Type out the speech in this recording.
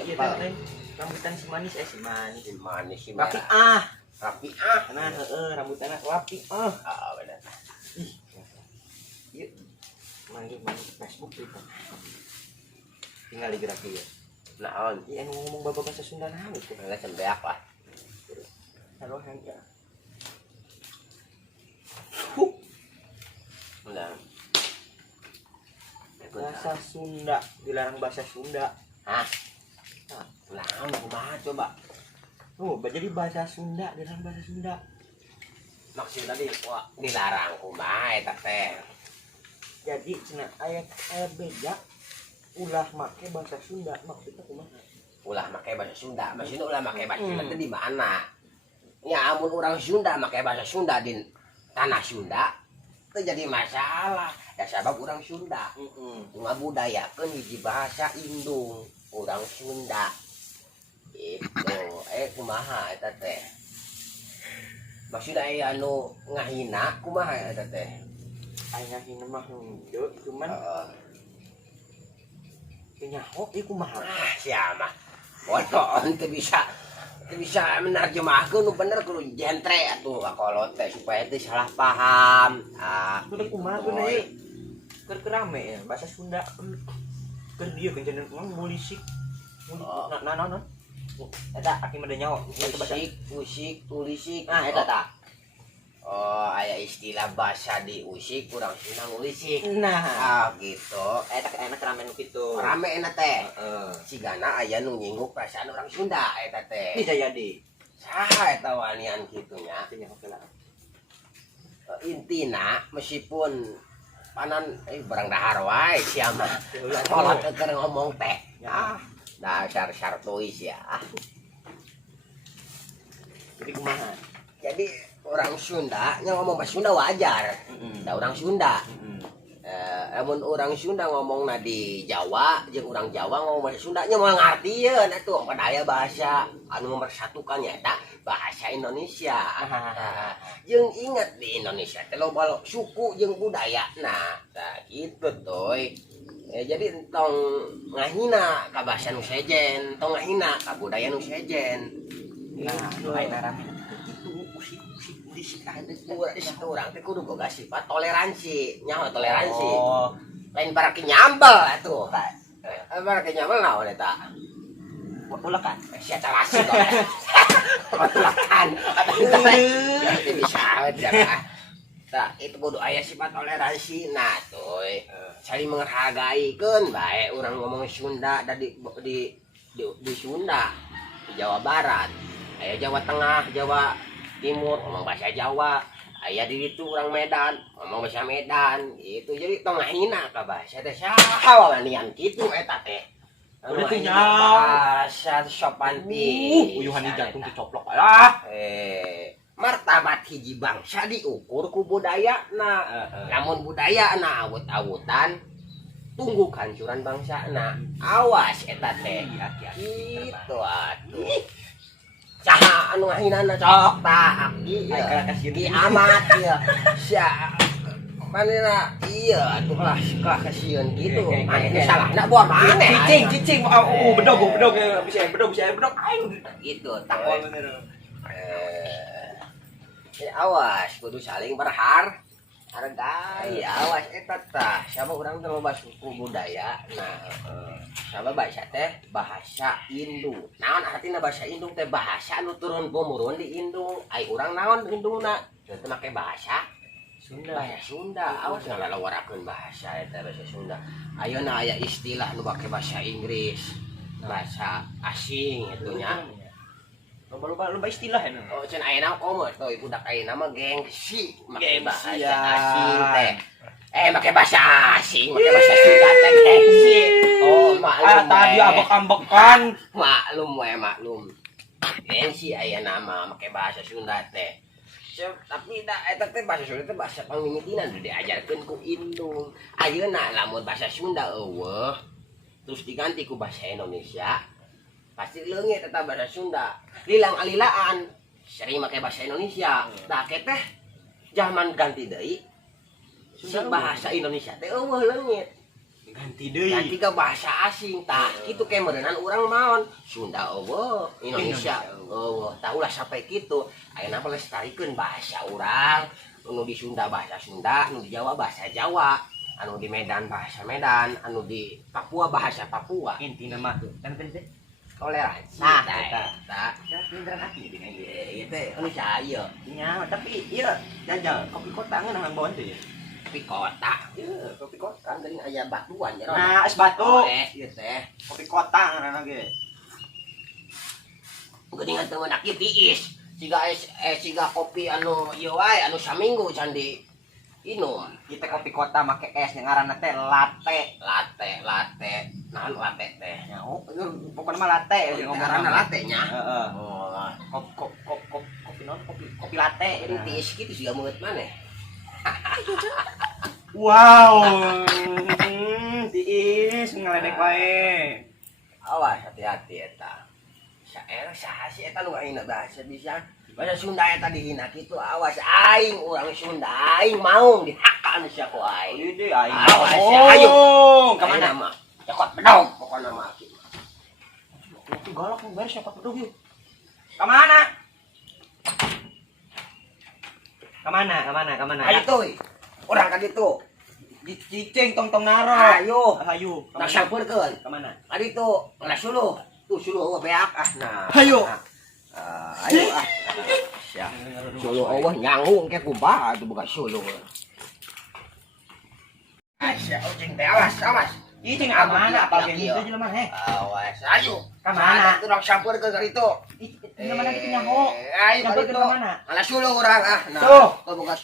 Iya kan, rambutan si manis si manis. Si manis si Rapi merah. Rapi Nah, rambutanna rapi bener. Ieu manggil Facebook itu. Tinggal digerak ieu. Naon? Ieu anu ngomong bahasa Sunda naon itu? Enggak sembeak lah. Halo Hangga. Udah. Bahasa Sunda, dilarang bahasa Sunda. Hah? Naon kumaha coba? Jadi bahasa Sunda, dilarang bahasa Sunda. Maksud tadi dilarang kumaha eta teh. Jadi cenah aya beda ulah make bahasa Sunda maksudnya kumaha? Ulah make bahasa Sunda, maksudnya ulah make bahasa Sunda teh di mana? Ya amun orang Sunda make bahasa Sunda di tanah Sunda teu jadi masalah. Ya sabab orang Sunda. Ngabudayakeun hiji bahasa indung orang Sunda. Itu kumaha eta teh? Maksudna aya anu ngahina kumaha eta teh? Aya ngahina mah henteu, cuman nyaho ieu kumaha? Sia mah. Bodoh teu bisa menerjemahkeun nu bener kudu jentre atuh akolot teh supaya teu salah paham. Kudu kumaha geuna ieu? Keur rame ya bahasa Sunda. Keur dieu kenceun mulisik. Naon? Eta aki mah nyaho. Usik, tulisik. Eta tah. Oh, aya istilah bahasa di usik kurang Sunda ngulisik. Nah, Gitu. eta enak rame nu kitu. Rame eta teh. Heeh. Sigana aya nu nyinggung perasaan orang Sunda eta teh. Bisa jadi. Saha eta wanian kitunya. Intina meskipun panan barang dahar wae sia mah. Kolot keur ngomong teh. Dasar sartois ya. Jadi kumaha? Jadi orang Sunda nya ngomong bahasa Sunda wajar. Da orang Sunda. Amun orang Sunda ngomongna di Jawa jeung urang Jawa ngomong bahasa Sunda nya moal ngartieun atuh padahal bahasa anu mersatukan nya bahasa Indonesia. Jeung inget di Indonesia teh loba suku jeung budaya. Nah, kitu toy. Jadi tong ngahina ka bahasa nu sejen, tong ngahina ka budaya nu sejen. Nah, lain rame. Urang teh kudu boga sifat toleransi, nyaho toleransi. Lain para nyambel atuh. Para nyambel naon eta? Ulakan. Sia tarasi kok. Ulakan. Teu bisa aja. Tah, itu kudu aya sifat toleransi. Nah, toy. Saling menghargaikeun bae urang ngomong Sunda da di Sunda, di Jawa Barat. Aya Jawa Tengah, Jawa Timur ngomong bahasa Jawa. Aya di ditu urang Medan ngomong bahasa Medan. Gitu. Jadi tong ngahina ka bahasa teh saha wanian kitu eta teh. Udah teh bahasa sopan pisan. Uyuhan di jantung dicoplok. Martabat hiji bangsa diukur ku budayana. Namun budayana awut-awutan tunggu kancuran bangsana. Awas eta teh. Gitu atuh. Saha anu ngahinana cok tah abdi ki amat ieu. Sia manehna ieu atuh lah kasieun kitu. Manehna salahna buah maneh. Cicing. Bedog bisa bedog aing. Gitu tah. Awas kudu saling berhargai. Awas eta tah sama urang teh loba suku budaya. Nah, sama bahasa teh bahasa Indung. Naon artina bahasa Indung teh bahasa anu turun temurun di Indung. Ai urang naon indungna? Teu make bahasa Sunda. Bahasa Sunda. Awas ngalawarakeun bahasa eta bahasa Sunda. Ayeuna aya istilah nu make bahasa Inggris. Bahasa asing itunya. Loba istilah ya. Oh, cenah ayeuna komo toy budak ayeuna mah gengsi make bahasa asing teh. Make bahasa asing, make bahasa Sunda teh gengsi. Oh, maklum. Tadi ambek-ambekan. Maklum. Gengsi ayeuna mah make bahasa Sunda teh. Tapi eta teh bahasa Sunda teh bahasa pamimitinan diajarkeun ku indung. Ayeuna lamun bahasa Sunda eueuh terus diganti ku bahasa Indonesia. Pasti leungit eta bahasa Sunda. Lilang alilaan sering make bahasa Indonesia. Tah teh zaman ganti deui si bahasa Indonesia teh eueuh leungit. ganti deui. Ganti ke bahasa asing tah kitu ke meureunnan urang maon Sunda eueuh Indonesia eueuh tah ulah sampai kitu ayeuna mah lestarikeun bahasa urang anu di Sunda bahasa Sunda anu di Jawa bahasa Jawa anu di Medan bahasa Medan anu di Papua bahasa Papua Intina mah kan teh toleransi Nah, tah eta. tah pinteran hati dengan ieu teh anu saya nya tapi ieu jajal kopi kota ngeunah nambon teh. kopi kota kopi kota kan geuning aya batuan ya Nah, es batu. ieu teh Kopi kota ngaranna ge. geuning teu menak ieu tiis siga kopi anu ieu wae anu saminggu can di inum Kita kopi kota make es yang ngaranna teh latte. latte naon latte teh Ya, oh, pokoknya mah latte oh, ngaranna latte nya Heeh. oh Kopi non kopi latte. ini tiis kitu siga meut maneh Wow. Tiis ngeledek wae. awas hati-hati eta saera saha sih eta nu ayeuna bahasa bisa bahasa Sunda eta dihina kitu awas aing urang Sunda aing maung dihakan sia ku aing Ieu deui aing. awas ya ayo Ka mana? Ayeuna mah cokot bedog pokona mah kitu Itu galak mau beres siapa pedog yuk. Ka mana? Ka mana? ayo tuh urang ka ditu Cicing tong naro. ayo Hayu. nak sampeurkeun Ka mana? adi tuh ngelas suluh tuh suluh beak nah Hayo. ayo sia suluh eueuh nyangung ke kumaha atuh buka suluh sia ujing teh awas Cicing ka mana? Apal ge itu jelema he. awas ayo Ka mana? tuh nak sampeurkeun ka ditu Jelema na kitu nyaho. ayo ka Sampeurkeun ditu ka mana? ngelas suluh urang nah Tuh. tuh buka